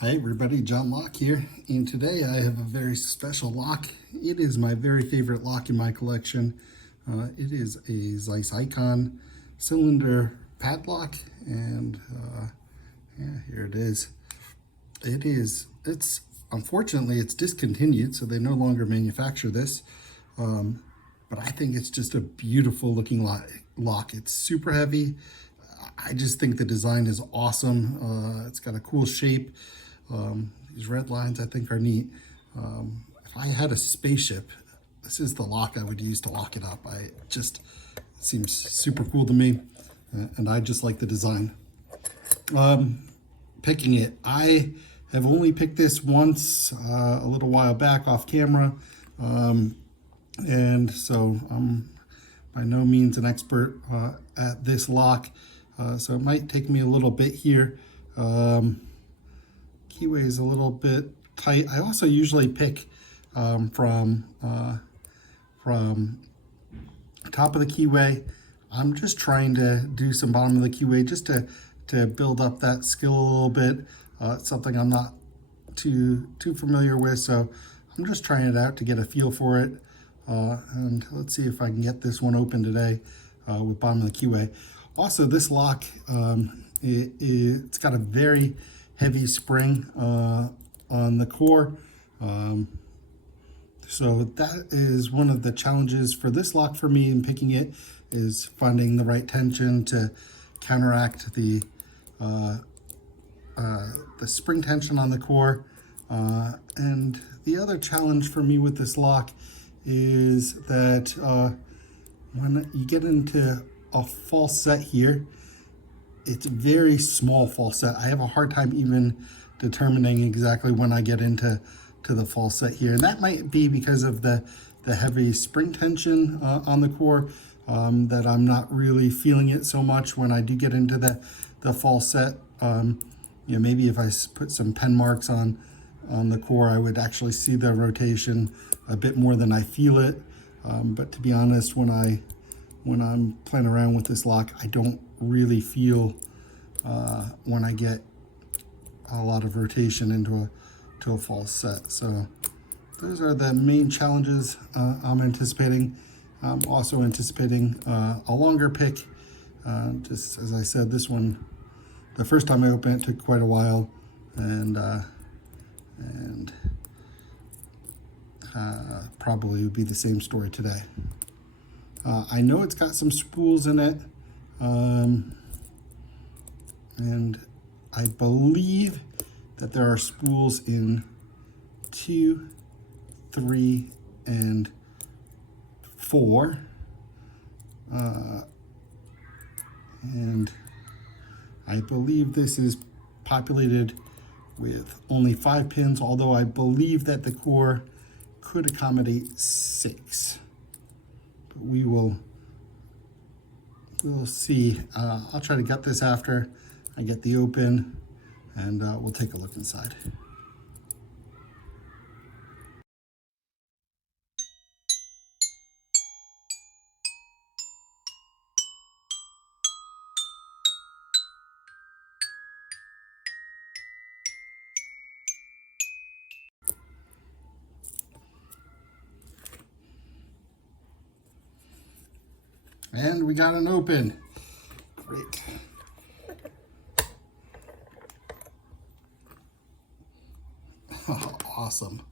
Hi everybody, John Locke here, and today I have a very special lock. It is my very favorite lock in my collection. It is a Zeiss Ikon cylinder padlock, and yeah, here it is. It's unfortunately it's discontinued, so they no longer manufacture this. But I think it's just a beautiful looking lock. It's super heavy. I just think the design is awesome. It's got a cool shape. These red lines I think are neat. If I had a spaceship, this is the lock I would use to lock it up. It seems super cool to me, and I just like the design. Picking it, I have only picked this once a little while back off camera, and so I'm by no means an expert at this lock, so it might take me a little bit here. Keyway is a little bit tight. I also usually pick from top of the keyway. I'm just trying to do some bottom of the keyway just to build up that skill a little bit. It's something I'm not too familiar with, so I'm just trying it out to get a feel for it. And let's see if I can get this one open today with bottom of the keyway. Also, this lock, it's got a very heavy spring on the core. So that is one of the challenges for this lock for me in picking it, is finding the right tension to counteract the spring tension on the core. And the other challenge for me with this lock is that when you get into a false set here, it's a very small false set. I have a hard time even determining exactly when I get into the false set here. And that might be because of the heavy spring tension on the core, that I'm not really feeling it so much when I do get into the false set. Maybe if I put some pen marks on the core, I would actually see the rotation a bit more than I feel it. But to be honest, when I'm playing around with this lock, I don't really feel when I get a lot of rotation into a false set. So those are the main challenges I'm anticipating. I'm also anticipating a longer pick. Just as I said, this one, the first time I opened it took quite a while, and probably would be the same story today. I know it's got some spools in it, and I believe that there are spools in 2, 3, and 4. And I believe this is populated with only 5 pins, although I believe that the core could accommodate 6. But we'll see. I'll try to get this after I get the open, and we'll take a look inside. And we got an open. Great. Awesome.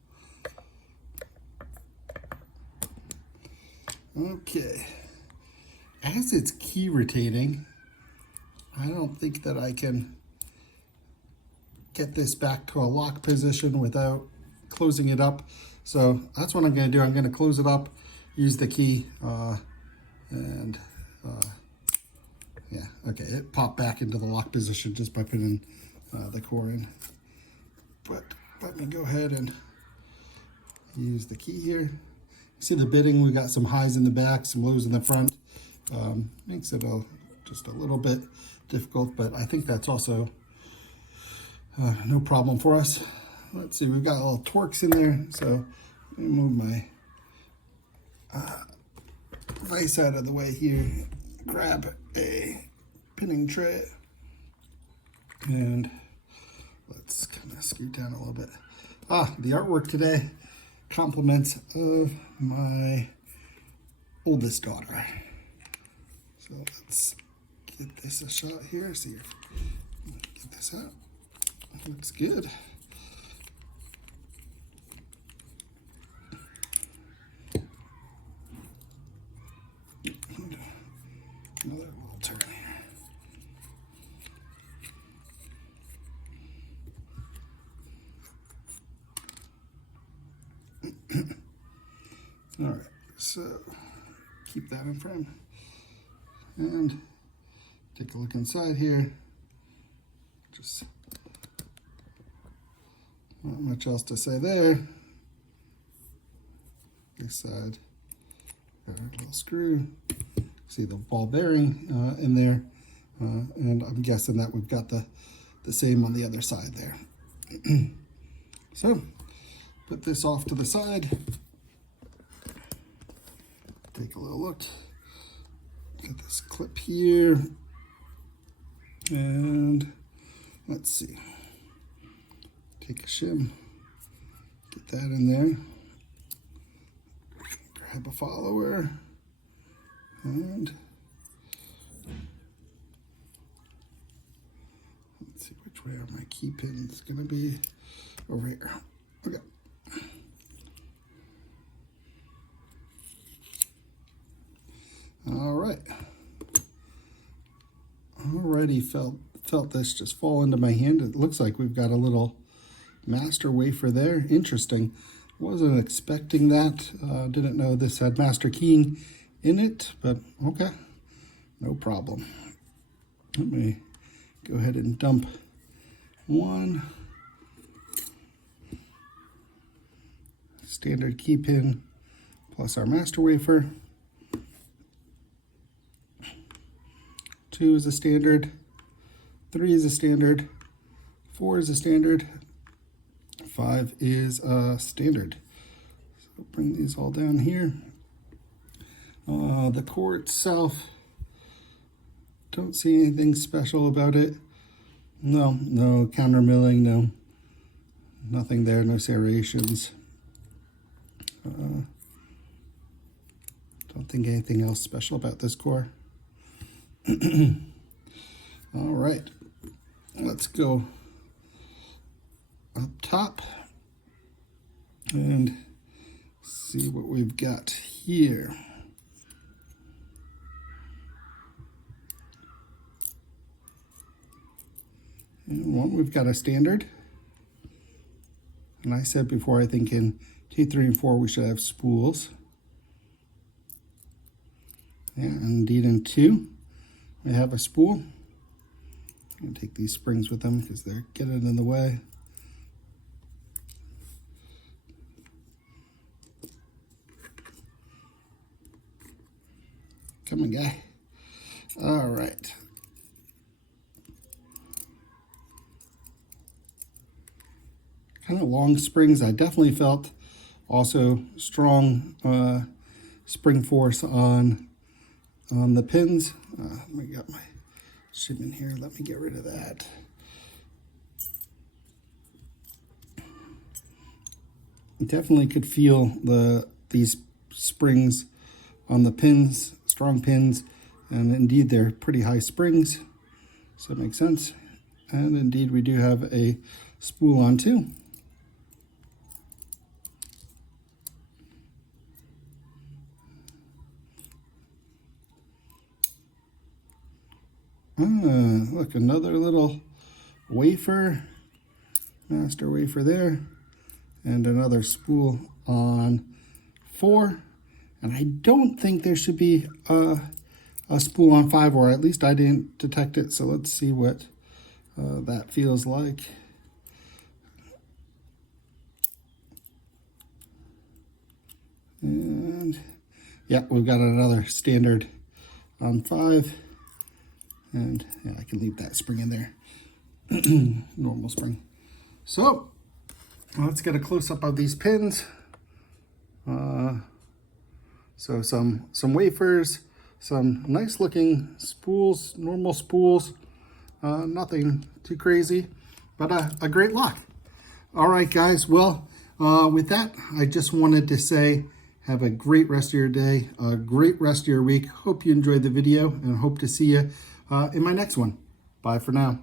Okay. As it's key rotating, I don't think that I can get this back to a lock position without closing it up. So that's what I'm going to do. I'm going to close it up, use the key, yeah, okay, it popped back into the lock position just by putting the core in. But let me go ahead and use the key here. See the bitting, we got some highs in the back, some lows in the front. Makes it just a little bit difficult, but I think that's also no problem for us. Let's see, we've got little torques in there, so let me move my vise out of the way here, grab a pinning tray, and Let's kind of scoot down a little bit. The artwork today, compliments of my oldest daughter. So let's get this a shot here. See if get this out. Looks good. Another little turn here. All right, so keep that in frame and take a look inside here. Just not much else to say there. This side, got a little screw. See the ball bearing in there, and I'm guessing that we've got the same on the other side there. So put this off to the side. Take a little look. Got this clip here, and let's see. Take a shim, get that in there. Grab a follower, and let's see which way are my key pins gonna be. Over here. Okay. All right. Already felt this just fall into my hand. It looks like we've got a little master wafer there. Interesting. Wasn't expecting that. Didn't know this had master keying in it, but okay, no problem. Let me go ahead and dump one standard key pin plus our master wafer. 2 is a standard, 3 is a standard, 4 is a standard, 5 is a standard. So bring these all down here. The core itself, don't see anything special about it. No counter milling, nothing there, no serrations. Don't think anything else special about this core. All right, let's go up top and see what we've got here. And one, we've got a standard. And I said before, I think in 2, 3, and 4 we should have spools. And indeed in 2, we have a spool. I'm going to take these springs with them because they're getting in the way. Come on, guy. All right. Kind of long springs. I definitely felt also strong spring force on the pins. I got my shim in here. Let me get rid of that. Definitely could feel these springs on the pins, strong pins, and indeed they're pretty high springs, so it makes sense. And indeed we do have a spool on too. Look, another little wafer, master wafer there, and another spool on 4. And I don't think there should be a spool on 5, or at least I didn't detect it. So let's see what that feels like. And yeah, we've got another standard on 5. And yeah, I can leave that spring in there. Normal spring. So let's get a close-up of these pins. So some wafers, some nice looking spools, normal spools, nothing too crazy. but a great lock. All right, guys. Well, with that, I just wanted to say have a great rest of your day, a great rest of your week. Hope you enjoyed the video and hope to see you in my next one. Bye for now.